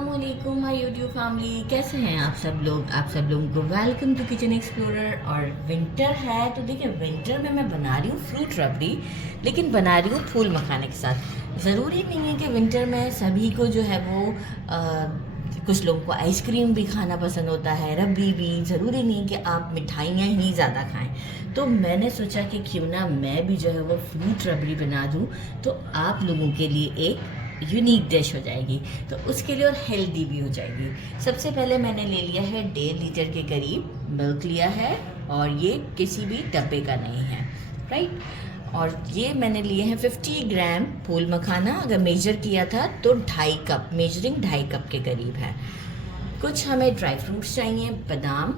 अस्सलामुअलैकुम my YouTube family, कैसे हैं आप सब लोग। आप सब लोगों को वेलकम टू किचन एक्सप्लोरर। और विंटर है तो देखिए, विंटर में मैं बना रही हूँ फ्रूट रबड़ी, लेकिन बना रही हूँ फूल मखाने के साथ। ज़रूरी नहीं है कि विंटर में सभी को जो है वो कुछ लोगों को आइसक्रीम भी खाना पसंद होता है, रबड़ी भी। ज़रूरी नहीं है कि आप मिठाइयाँ ही ज़्यादा खाएं। तो मैंने सोचा कि क्यों ना मैं भी जो है वो फ्रूट रबड़ी बना दूँ, तो आप लोगों के लिए एक यूनिक डिश हो जाएगी, तो उसके लिए और हेल्दी भी हो जाएगी। सबसे पहले मैंने ले लिया है 1.5 लीटर के करीब मिल्क लिया है, और ये किसी भी डब्बे का नहीं है, राइट। और ये मैंने लिए हैं 50 ग्राम फूल मखाना। अगर मेजर किया था तो 2.5 कप, मेजरिंग 2.5 कप के करीब है। कुछ हमें ड्राई फ्रूट्स चाहिए, बादाम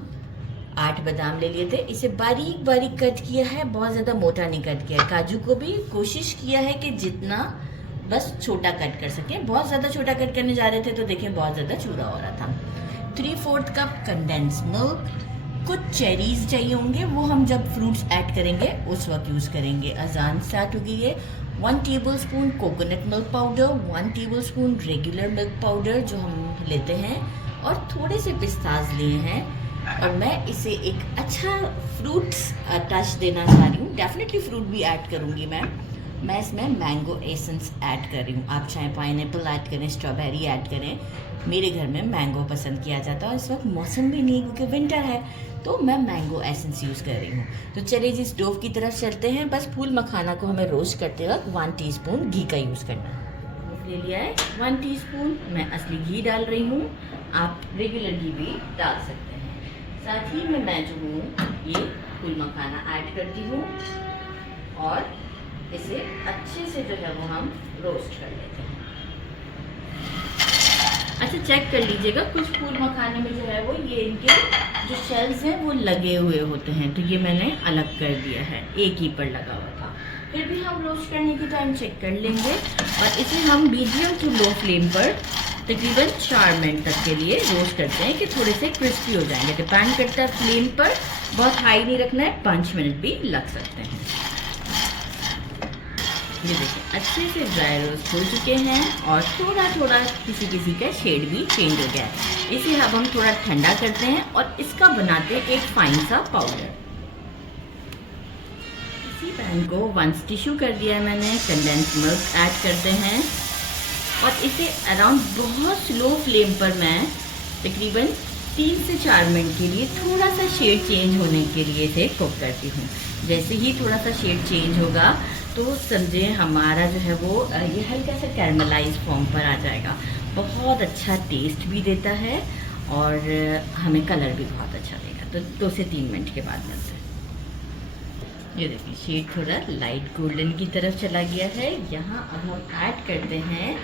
8 बादाम ले लिए थे, इसे बारीक बारीक कट किया है, बहुत ज़्यादा मोटा नहीं कट किया है। काजू को भी कोशिश किया है कि जितना बस छोटा कट कर सकें, बहुत ज़्यादा छोटा कट करने जा रहे थे तो देखिए बहुत ज़्यादा चूरा हो रहा था। 3/4 कप कंडेंस मिल्क। कुछ चेरीज चाहिए होंगे, वो हम जब फ्रूट्स ऐड करेंगे उस वक्त यूज़ करेंगे। अजान स्टार्ट हो गई है। 1 tablespoon coconut milk powder, 1 tablespoon regular milk powder जो हम लेते हैं, और थोड़े से पिस्ताज लिए हैं। और मैं इसे एक अच्छा फ्रूट्स टच देना चाह रही हूँ। डेफिनेटली फ्रूट भी ऐड करूँगी मैं इसमें मैंगो एसेंस ऐड कर रही हूँ। आप चाहे पाइनएप्पल ऐड करें, स्ट्रॉबेरी ऐड करें, मेरे घर में मैंगो पसंद किया जाता है। और इस वक्त मौसम भी नहीं क्योंकि विंटर है, तो मैं मैंगो एसेंस यूज़ कर रही हूँ। तो चलिए जी स्टोव की तरफ चलते हैं। बस फूल मखाना को हमें रोस्ट करते वक्त 1 टीस्पून घी का यूज़ करना है। ले लिया है 1 टीस्पून मैं असली घी डाल रही हूँ, आप रेगुलर घी भी डाल सकते हैं। साथ ही में मैं जो हूँ ये फूल मखाना ऐड करती हूँ, और इसे अच्छे से जो है वो हम रोस्ट कर लेते हैं। अच्छा, चेक कर लीजिएगा, कुछ फूल मखाने में जो है वो ये इनके जो शेल्स हैं वो लगे हुए होते हैं, तो ये मैंने अलग कर दिया है, एक ही पर लगा हुआ था। फिर भी हम रोस्ट करने के टाइम चेक कर लेंगे, और इसे हम मीडियम टू लो फ्लेम पर तकरीबन 4 मिनट तक के लिए रोस्ट करते हैं कि थोड़े से क्रिस्पी हो जाएंगे। डिपेंड करता है फ्लेम पर, बहुत हाई नहीं रखना है, 5 मिनट भी लग सकते हैं। ये देखिए अच्छे से ड्राई रोस्ट हो चुके हैं, और थोड़ा थोड़ा किसी किसी का शेड भी चेंज हो गया है। इसे अब हम थोड़ा ठंडा करते हैं और इसका बनाते हैं एक फाइन सा पाउडर। इसी पैन को 1 टिश्यू कर दिया है मैंने, कंडेंस मिल्क ऐड करते हैं, और इसे अराउंड बहुत स्लो फ्लेम पर मैं तकरीबन 3 से 4 मिनट के लिए थोड़ा सा शेड चेंज होने के लिए इसे कुक करती हूँ। जैसे ही थोड़ा सा शेड चेंज होगा तो समझे हमारा जो है वो ये हल्का सा कैरमलाइज फॉर्म पर आ जाएगा। बहुत अच्छा टेस्ट भी देता है, और हमें कलर भी बहुत अच्छा देगा। तो 2 से 3 मिनट के बाद मिलते हैं। ये देखिए शेड थोड़ा लाइट गोल्डन की तरफ चला गया है। यहाँ अब हम ऐड करते हैं,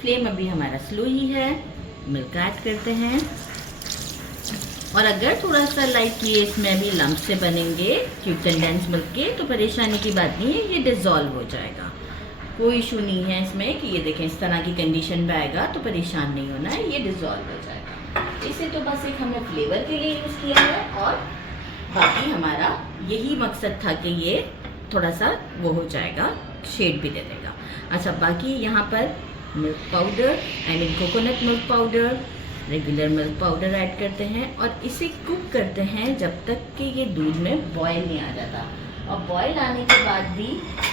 फ्लेम अभी हमारा स्लो ही है, मिल्क ऐड करते हैं। और अगर थोड़ा सा लाइक ये इसमें भी लम्प से बनेंगे क्योंकि कंडेंस मिल्क के, तो परेशानी की बात नहीं है, ये डिज़ोल्व हो जाएगा, कोई इशू नहीं है इसमें। कि ये देखें इस तरह की कंडीशन में आएगा तो परेशान नहीं होना है, ये डिज़ोल्व हो जाएगा। इसे तो बस एक हमने फ्लेवर के लिए यूज़ किया है, और बाकी हमारा यही मकसद था कि ये थोड़ा सा वो हो जाएगा, शेड भी दे देगा। अच्छा, बाकी यहाँ पर milk powder, coconut milk powder, regular milk powder add करते हैं, और इसे कुक करते हैं जब तक कि ये दूध में बॉयल नहीं आ जाता। और बॉयल आने के बाद भी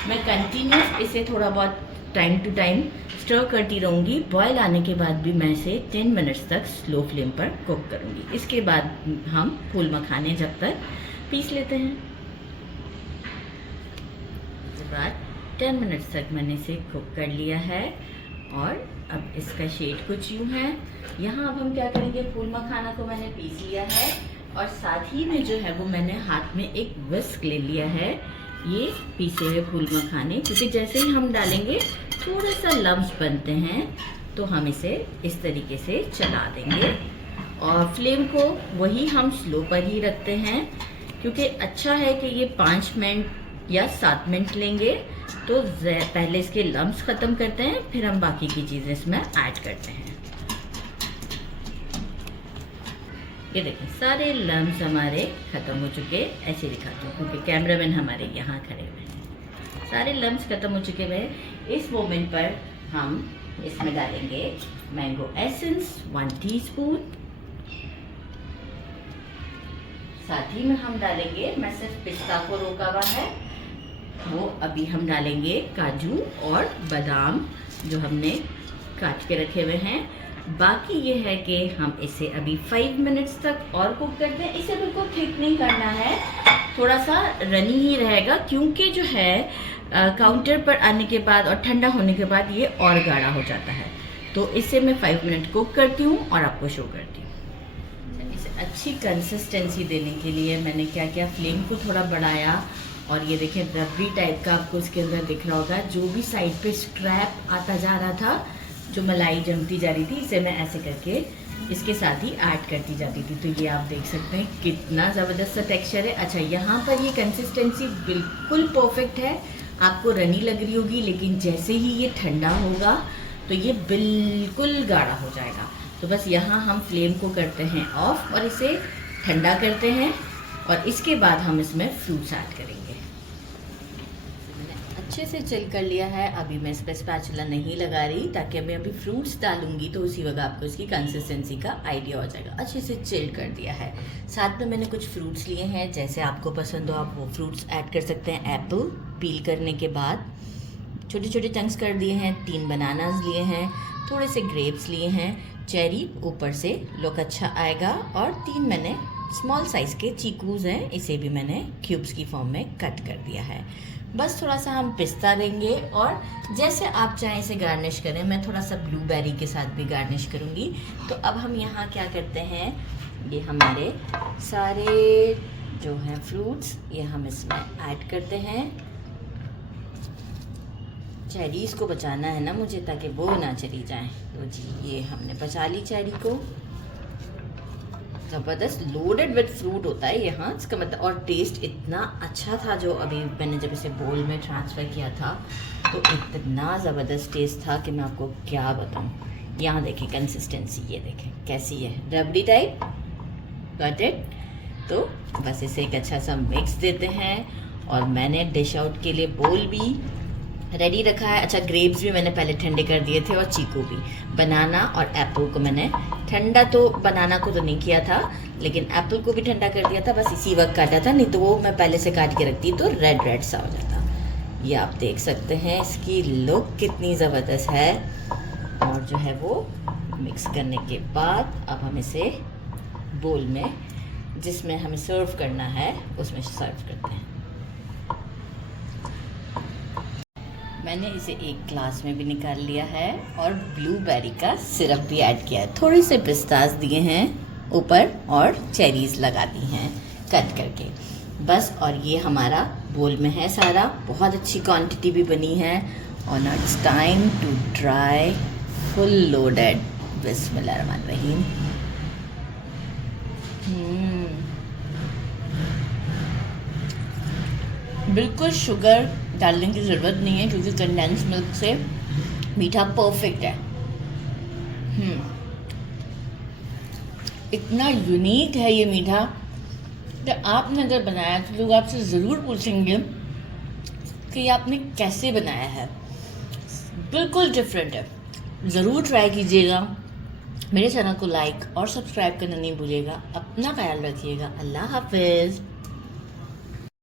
मैं कंटिन्यूस इसे थोड़ा बहुत टाइम टू टाइम स्टर करती रहूँगी। बॉयल आने के बाद भी मैं इसे 10 मिनट्स तक स्लो फ्लेम पर कुक करूँगी। इसके बाद हम फूल मखाने जब तक पीस लेते हैं। इसके बाद 10 मिनट्स तक मैंने इसे कुक कर लिया है, और अब इसका शेड कुछ यूँ है। यहाँ अब हम क्या करेंगे, फूल मखाना को मैंने पीस लिया है, और साथ ही में जो है वो मैंने हाथ में एक विस्क ले लिया है, ये पीसे हुए फूल मखाने, क्योंकि जैसे ही हम डालेंगे थोड़ा सा लम्स बनते हैं, तो हम इसे इस तरीके से चला देंगे। और फ्लेम को वही हम स्लो पर ही रखते हैं, क्योंकि अच्छा है कि ये 5 मिनट या 7 मिनट लेंगे, तो पहले इसके लम्स ख़त्म करते हैं, फिर हम बाकी की चीज़ें इसमें ऐड करते हैं। ये देखें सारे लम्स हमारे ख़त्म हो चुके, ऐसे दिखाते हैं क्योंकि कैमरामैन हमारे यहाँ खड़े हुए हैं। सारे लम्स ख़त्म हो चुके हैं। इस मोमेंट पर हम इसमें डालेंगे मैंगो एसेंस 1 टीस्पून। साथ ही में हम डालेंगे, मैं सिर्फ पिस्ता को रोका हुआ है वो, अभी हम डालेंगे काजू और बादाम जो हमने काट के रखे हुए हैं। बाकी ये है कि हम इसे अभी 5 मिनट्स तक और कुक करते हैं। इसे बिल्कुल थिक नहीं करना है, थोड़ा सा रनी ही रहेगा, क्योंकि जो है काउंटर पर आने के बाद और ठंडा होने के बाद ये और गाढ़ा हो जाता है। तो इसे मैं 5 मिनट कुक करती हूँ और आपको शो करती हूँ। इसे अच्छी कंसिस्टेंसी देने के लिए मैंने क्या किया, फ्लेम को थोड़ा बढ़ाया और ये देखें रबड़ी टाइप का आपको इसके अंदर दिख रहा होगा। जो भी साइड पे स्क्रैप आता जा रहा था, जो मलाई जमती जा रही थी, इसे मैं ऐसे करके इसके साथ ही ऐड करती जाती थी। तो ये आप देख सकते हैं कितना ज़बरदस्त सा टेक्सचर है। अच्छा, यहाँ पर ये कंसिस्टेंसी बिल्कुल परफेक्ट है। आपको रनी लग रही होगी, लेकिन जैसे ही ये ठंडा होगा तो ये बिल्कुल गाढ़ा हो जाएगा। तो बस यहाँ हम फ्लेम को करते हैं ऑफ और इसे ठंडा करते हैं और इसके बाद हम इसमें फ्रूट्स ऐड करेंगे। अच्छे से चिल कर लिया है। अभी मैं इस पर स्पैचुला नहीं लगा रही, ताकि मैं अभी फ्रूट्स डालूंगी तो उसी वक्त आपको इसकी कंसिस्टेंसी का आइडिया हो जाएगा। अच्छे से चिल कर दिया है। साथ में मैंने कुछ फ्रूट्स लिए हैं, जैसे आपको पसंद हो आप वो फ्रूट्स ऐड कर सकते हैं। एप्पल पील करने के बाद छोटे छोटे चंक्स कर दिए हैं, 3 बनानास लिए हैं, थोड़े से ग्रेप्स लिए हैं, चेरी ऊपर से लुक अच्छा आएगा, और 3 मैंने स्मॉल साइज़ के चीकूज़ हैं, इसे भी मैंने क्यूब्स की फॉर्म में कट कर दिया है। बस थोड़ा सा हम पिस्ता देंगे और जैसे आप चाहें इसे गार्निश करें। मैं थोड़ा सा ब्लूबेरी के साथ भी गार्निश करूँगी। तो अब हम यहाँ क्या करते हैं, ये हमारे सारे जो हैं फ्रूट्स ये हम इसमें ऐड करते हैं। चेरीज़ को बचाना है ना मुझे, ताकि वो ना चली जाएं। तो जी ये हमने बचा ली चेरी को। ज़बरदस्त लोडेड विद फ्रूट होता है यहाँ, इसका मतलब, और टेस्ट इतना अच्छा था। जो अभी मैंने जब इसे बोल में ट्रांसफ़र किया था तो इतना ज़बरदस्त टेस्ट था कि मैं आपको क्या बताऊँ। यहाँ देखें कंसिस्टेंसी, ये देखें कैसी है, रबड़ी टाइप, गॉट इट। तो बस इसे एक अच्छा सा मिक्स देते हैं और मैंने डिश आउट के लिए बोल भी रेडी रखा है। अच्छा, ग्रेप्स भी मैंने पहले ठंडे कर दिए थे और चीकू भी। बनाना और एप्पल को मैंने ठंडा, तो बनाना को तो नहीं किया था, लेकिन एप्पल को भी ठंडा कर दिया था, बस इसी वक्त काटा था, नहीं तो वो मैं पहले से काट के रखती तो रेड रेड सा हो जाता। ये आप देख सकते हैं इसकी लुक कितनी ज़बरदस्त है। और जो है वो मिक्स करने के बाद अब हम इसे बोल में, जिसमें हमें सर्व करना है, उसमें सर्व करते हैं। मैंने इसे एक ग्लास में भी निकाल लिया है और ब्लूबेरी का सिरप भी ऐड किया है। थोड़े से पिस्तास दिए हैं ऊपर और चेरीज़ लगा दी हैं कट करके, बस। और ये हमारा बोल में है सारा, बहुत अच्छी क्वांटिटी भी बनी है। और now it's time to try full loaded. बिस्मिल्लाहिर्रहमानिर्रहीम। बिल्कुल शुगर डालने की ज़रूरत नहीं है, क्योंकि कंडेंस मिल्क से मीठा परफेक्ट है। इतना यूनिक है ये मीठा कि आपने अगर बनाया तो लोग आपसे ज़रूर पूछेंगे कि ये आपने कैसे बनाया है। बिल्कुल डिफरेंट है, ज़रूर ट्राई कीजिएगा। मेरे चैनल को लाइक और सब्सक्राइब करना नहीं भूलिएगा। अपना ख्याल रखिएगा। अल्लाह हाफिज़।